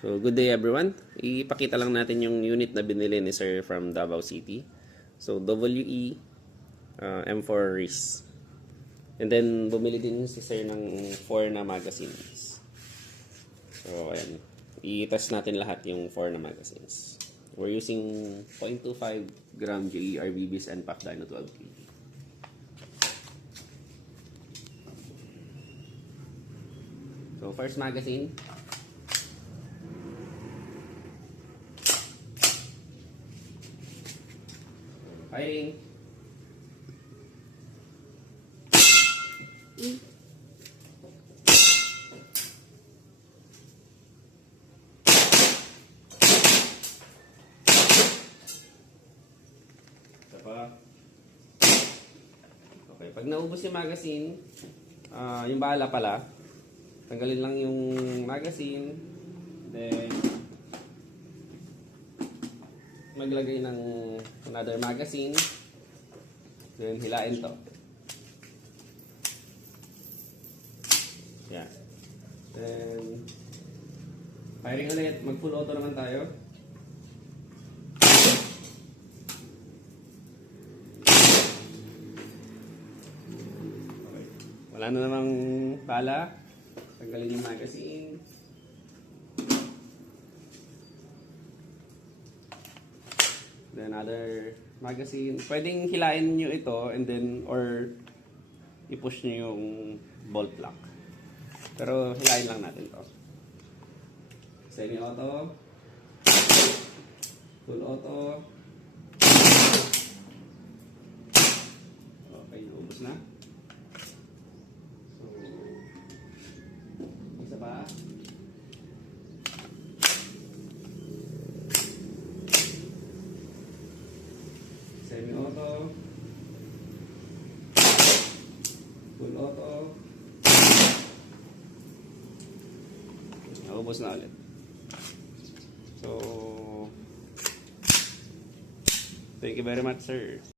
So, good day everyone. Ipakita lang natin yung unit na binili ni Sir from Davao City. So, WE M4 RIS. And then, bumili din si Sir ng 4 na magazines. So, ayan. I-test natin lahat yung 4 na magazines. We're using 0.25 gram JER BBs and Pac Dyno 12 kg. So, first magazine. Firing. Isa pa. Okay, pag naubos yung magazine, yung bala pala, tanggalin lang yung magazine, then maglagay ng another magazine, then hilain to. Yan. Then firing ulit, mag full auto naman tayo. Okay. Wala na namang bala, tanggalin yung magazine. Then another magazine. Pwedeng hilain nyo ito and then or i-push nyo yung bolt lock. Pero hilain lang natin to. Semi-auto. Full auto. Okay, naubos na. So, isa pa. Semi-auto, full auto, naubos na ulit. So, thank you very much, sir.